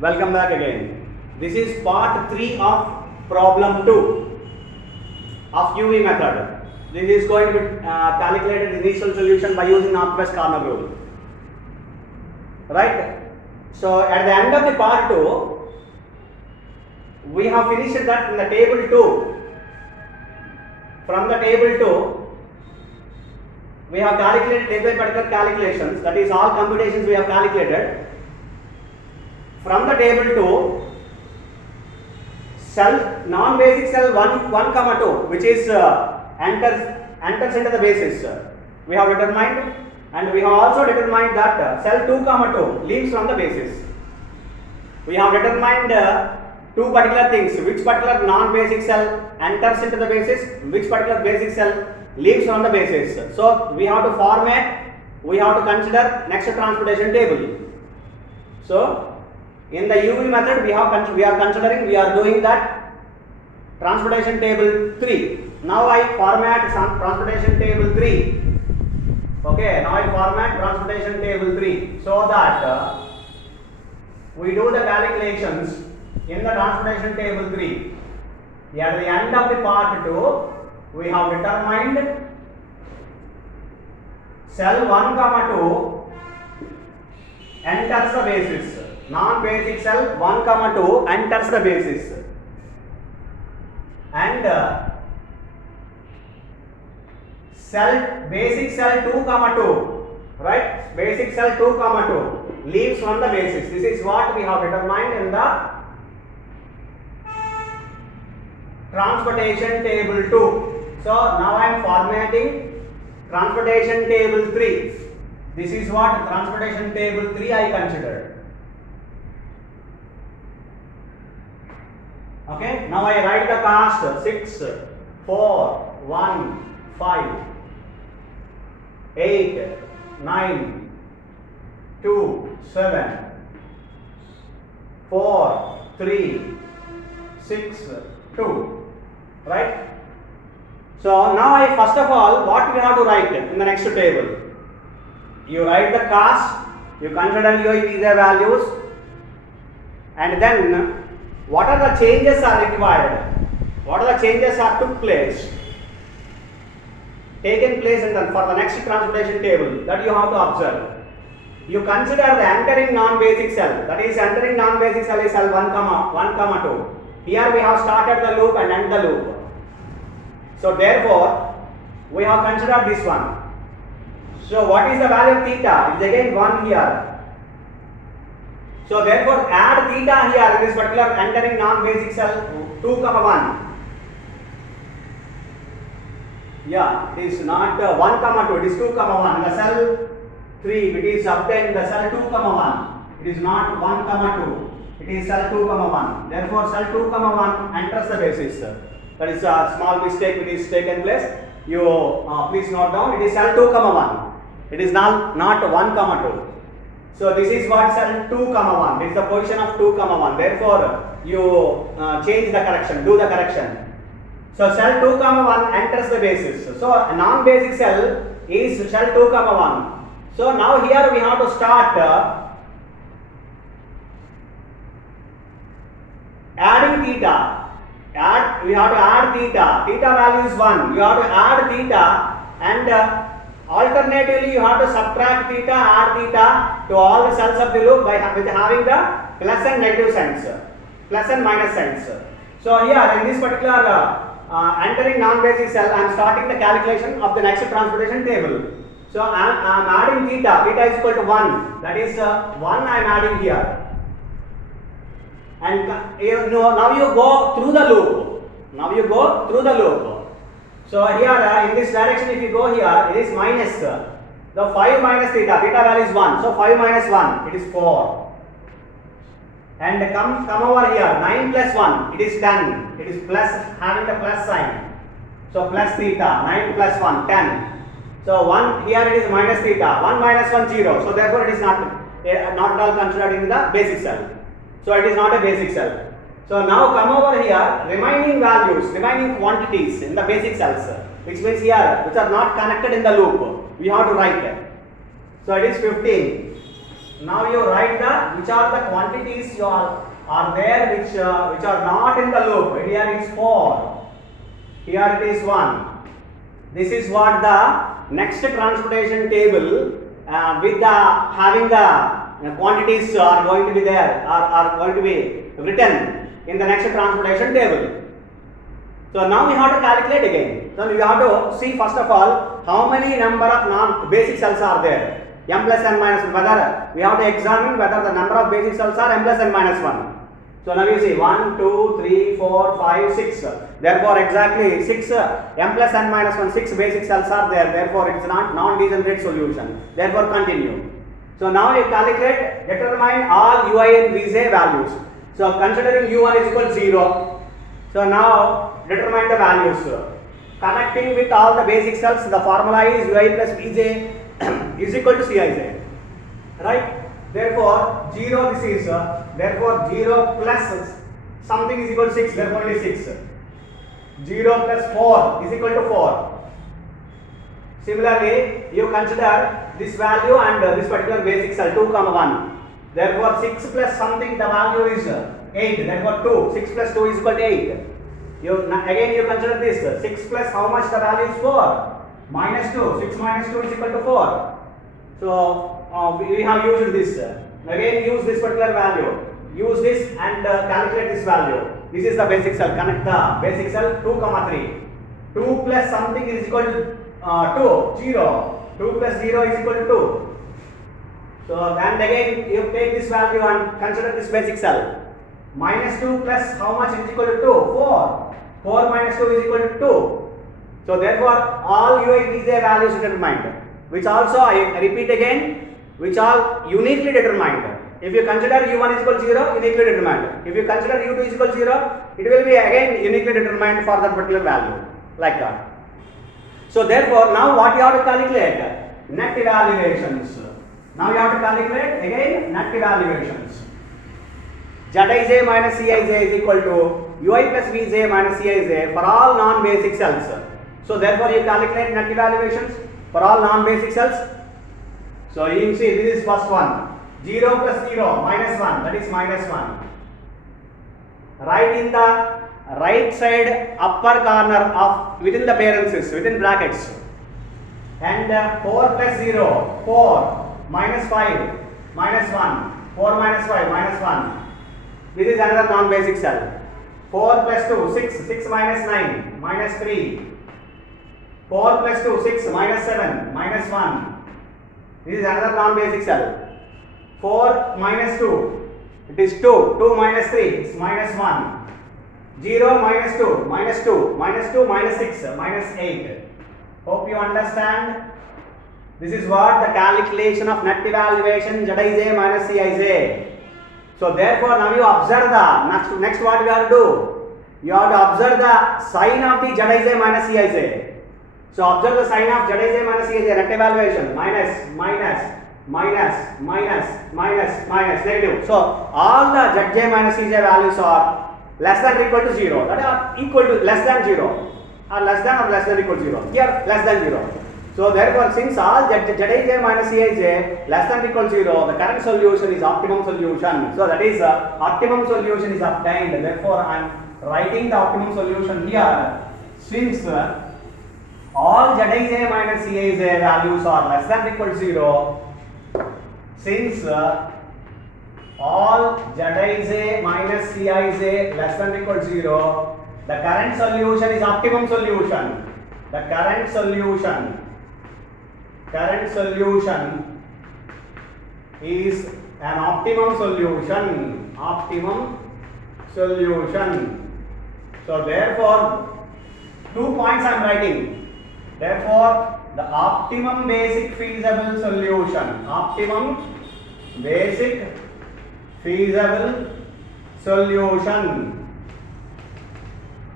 Welcome back again. This is part 3 of problem 2 of UV method. This is going to be calculated initial solution by using northwest corner rule. Right? So at the end of the part 2, we have finished that in the table 2. From the table 2, we have calculated every particular calculations, that is all computations we have calculated. From the table 2, cell non-basic cell 1 comma 2, which is enters into the basis, we have determined, and we have also determined that cell 2 comma 2 leaves from the basis. We have determined two particular things: which particular non-basic cell enters into the basis, which particular basic cell leaves from the basis. So we have to format, we have to consider next transportation table. So in the UV method, we are doing that transportation table 3. Now I format transportation table 3. Okay, now I format transportation table 3 so that we do the calculations in the transportation table 3. At the end of the part 2, we have determined cell 1 comma 2 enters the basis. Non-basic cell 1 comma 2 enters the basis, and basic cell 2 comma 2, right? Basic cell 2 comma 2 leaves from the basis. This is what we have determined in the transportation table 2. So now I am formatting transportation table 3. This is what transportation table 3 I considered. Okay, now I write the cost 6, 4, 1, 5, 8, 9, 2, 7, 4, 3, 6, 2. Right? So now I first of all, what we have to write in the next table? You write the cost, you consider your visa values, and then what are the changes are required? What are the changes are taken place in for the next transportation table that you have to observe. You consider the entering non-basic cell. That is, entering non-basic cell is cell 1 comma 2. Here we have started the loop and end the loop. So therefore, we have considered this one. So what is the value of theta? It is again 1 here. So therefore, add theta here in this particular entering non-basic cell 2 comma 1. Yeah, it is not 1 comma 2, it is 2 comma 1. The cell 3, it is obtained the cell 2 comma 1. It is not 1 comma 2, it is cell 2 comma 1. Therefore, cell 2 comma 1 enters the basis. That is a small mistake which is taken place. You please note down, it is cell 2 comma 1. It is not 1 comma 2. So this is what cell 2 comma 1. This is the position of 2 comma 1. Therefore, you change the correction, do the correction. So cell 2 comma 1 enters the basis. So a non-basic cell is cell 2 comma 1. So now here we have to start adding theta. We have to add theta. Theta value is 1. You have to add theta, and alternatively you have to subtract theta, add theta to all the cells of the loop with having the plus and negative signs, plus and minus signs. So here in this particular entering non-basic cell, I am starting the calculation of the next transportation table. So I am adding theta. Theta is equal to 1. That is 1 I am adding here. And now you go through the loop. So here in this direction, if you go here, it is minus. The 5 minus theta. Theta value is 1. So 5 minus 1, it is 4. And come over here, 9 plus 1, it is 10. It is plus, having the plus sign. So plus theta, 9 plus 1, 10. So 1, here it is minus theta, 1 minus 1, 0. So therefore it is not at all considered in the basic cell. So it is not a basic cell. So now come over here, remaining values, remaining quantities in the basic cells, which means here, which are not connected in the loop, we have to write. So it is 15. Now you write the which are the quantities you are there which are not in the loop. Here it is 4. Here it is 1. This is what the next transportation table with the having the quantities are going to be there, are going to be written in the next transportation table. So now we have to calculate again. So we have to see first of all how many number of non-basic cells are there. M plus n minus 1. Whether we have to examine whether the number of basic cells are m plus n minus 1. So now you see 1, 2, 3, 4, 5, 6. Therefore exactly 6 m plus n minus 1, 6 basic cells are there. Therefore it is not non-degenerate solution. Therefore continue. So now you calculate, determine all ui and vj values. So considering u1 is equal to 0. So now determine the values. Connecting with all the basic cells, the formula is ui plus vj is equal to Cij, right? Therefore 0 this is, therefore 0 plus something is equal to 6, therefore it is 6. 0 plus 4 is equal to 4. Similarly, you consider this value and this particular basic cell 2, 1. Therefore 6 plus something, the value is 8, therefore 2. 6 plus 2 is equal to 8. Again you consider this, 6 plus how much, the value is 4. Minus 2, 6 minus 2 is equal to 4. So we have used this. Again use this particular value. Use this and calculate this value. This is the basic cell. Connect the basic cell 2, 3. 2 plus something is equal to 2, 0. 2 plus 0 is equal to 2. So and again you take this value and consider this basic cell. Minus 2 plus how much is equal to 2? 4. 4 minus 2 is equal to 2. So therefore all ui vj values determined, which also I repeat again, which are uniquely determined. If you consider u1 is equal to 0, uniquely determined. If you consider u2 is equal to 0, it will be again uniquely determined for that particular value, like that. So therefore now what you have to calculate? Net evaluations. Now you have to calculate again net evaluations. Zij minus Cij is equal to ui plus vj minus Cij for all non-basic cells. So therefore you calculate net evaluations for all non-basic cells. So you see this is first one. 0 plus 0 minus 1, that is minus 1. Write in the right side upper corner of within the parentheses, within brackets. And 4 plus 0, 4 minus 5 minus 1, 4 minus 5 minus 1. This is another non-basic cell. 4 plus 2, 6, 6 minus 9 minus 3. 4 plus 2, 6 minus 7 minus 1. This is another non-basic cell. 4 minus 2, it is 2. 2 minus 3, it's minus 1. 0 minus 2, minus 2, minus 2, minus 6, minus 8. Hope you understand. This is what the calculation of net evaluation Zij minus Cij. So therefore now you observe the next what you have to do. You have to observe the sign of the Zij minus Cij. So observe the sign of Zij minus Cij, net evaluation, minus, minus, minus, minus, minus, minus, negative. So all the Zij minus Cij values are less than or equal to 0. That are equal to less than 0. Or less than or less than equal to 0. Here less than 0. So therefore since all Zij minus Cij less than or equal to 0, the current solution is optimum solution. So that is optimum solution is obtained. Therefore I am writing the optimum solution here. Since all Zij minus Cij values are less than or equal to 0, since all Zij minus Cij less than or equal to 0, the current solution is optimum solution. The current solution is an optimum solution. Optimum solution. So therefore 2 points I am writing. Therefore the optimum basic feasible solution. Optimum basic feasible solution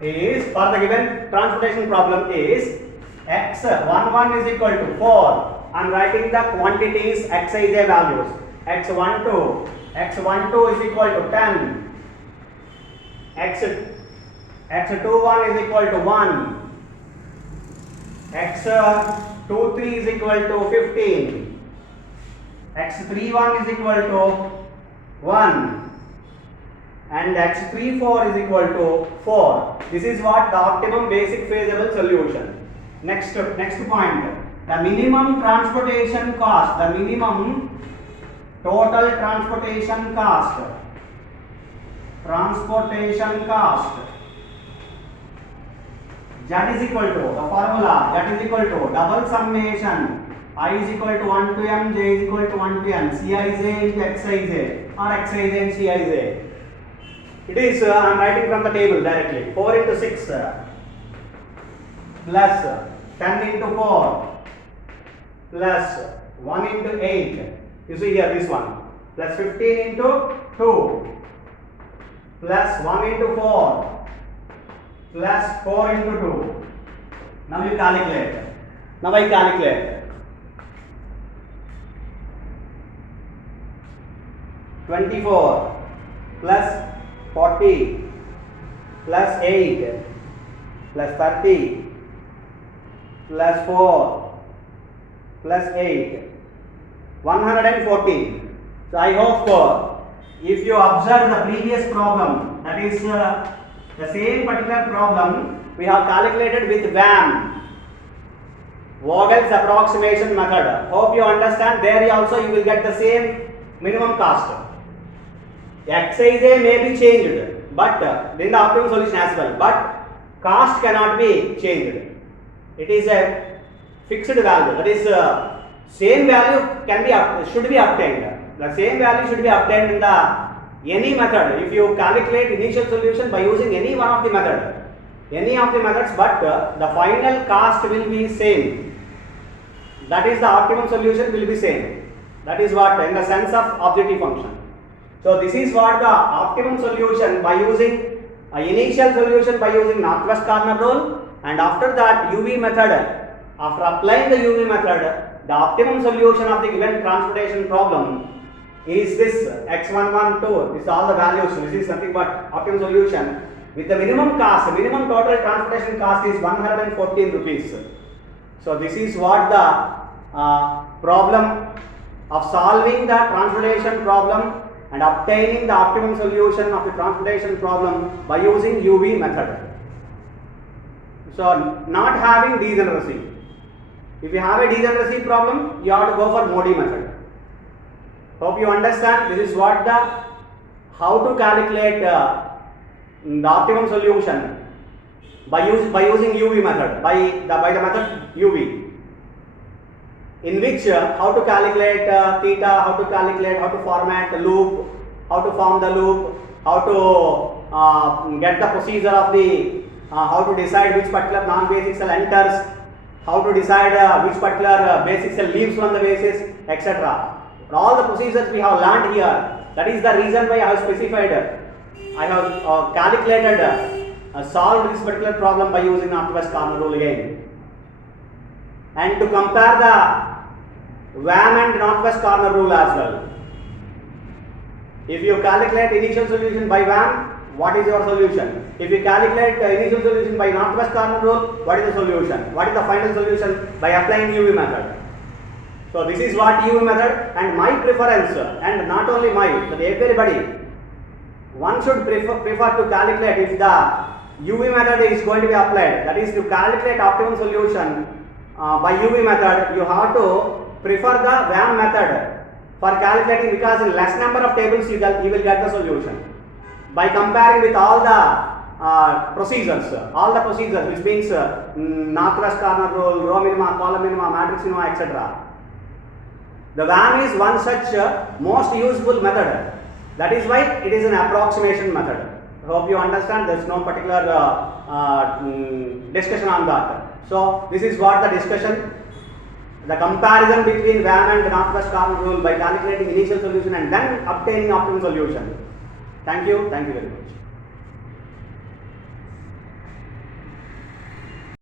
is, for the given transportation problem, is x11 is equal to 4. I am writing the quantities xij values. x12 is equal to 10. x21 is equal to 1. x23 is equal to 15. x31 is equal to 1 and x34 is equal to 4. This is what the optimum basic feasible solution. Next point, the minimum transportation cost, the minimum total transportation cost z is equal to, the formula z is equal to double summation I is equal to 1 to m, j is equal to 1 to n, Cij into Xij or Xij and Cij. It is, I am writing from the table directly, 4 into 6 plus 10 into 4 plus 1 into 8, you see here this one, plus 15 into 2 plus 1 into 4 plus 4 into 2. Now you calculate. Now I calculate. 24 plus 40 plus 8 plus 30 plus 4 plus 8, 114. So I hope if you observe the previous problem, that is the same particular problem we have calculated with VAM, Vogel's approximation method. Hope you understand. There also you will get the same minimum cost. Xij may be changed, but in the optimum solution as well, but cost cannot be changed. It is a fixed value. That is, same value should be obtained. The same value should be obtained in the any method. If you calculate initial solution by using any one of the methods, but the final cost will be same. That is, the optimum solution will be same. That is what in the sense of objective function. So this is what the optimum solution by using initial solution by using northwest corner rule, and after that UV method. After applying the UV method, the optimum solution of the given transportation problem is this x112. This is all the values. This is nothing but optimum solution with the minimum cost. The minimum total transportation cost is 114 rupees. So this is what the problem of solving the transportation problem and obtaining the optimum solution of the transportation problem by using UV method. So not having degeneracy. If you have a degeneracy problem, you have to go for Modi method. Hope you understand. This is what how to calculate the optimum solution by using UV method, by the method UV. In which how to calculate theta, how to format the loop, how to form the loop, how to get the procedure of the, how to decide which particular non-basic cell enters, how to decide which particular basic cell leaves from the basis, etc. All the procedures we have learned here. That is the reason why I have specified, I have calculated, solved this particular problem by using northwest corner rule again. And to compare the VAM and northwest corner rule as well. If you calculate initial solution by VAM, what is your solution? If you calculate the initial solution by northwest corner rule, what is the solution? What is the final solution by applying UV method? So this is what UV method, and my preference, and not only my, but everybody, one should prefer to calculate if the UV method is going to be applied. That is, to calculate optimum solution by UV method, you have to prefer the VAM method for calculating, because in less number of tables you will get the solution. By comparing with all the procedures, which means northwest corner rule, row minima, column minima, matrix minima, etc. The VAM is one such most useful method. That is why it is an approximation method. I hope you understand. There is no particular discussion on that. So this is what the discussion. The comparison between VAM and the northwest corner rule by calculating initial solution and then obtaining optimum solution. Thank you very much.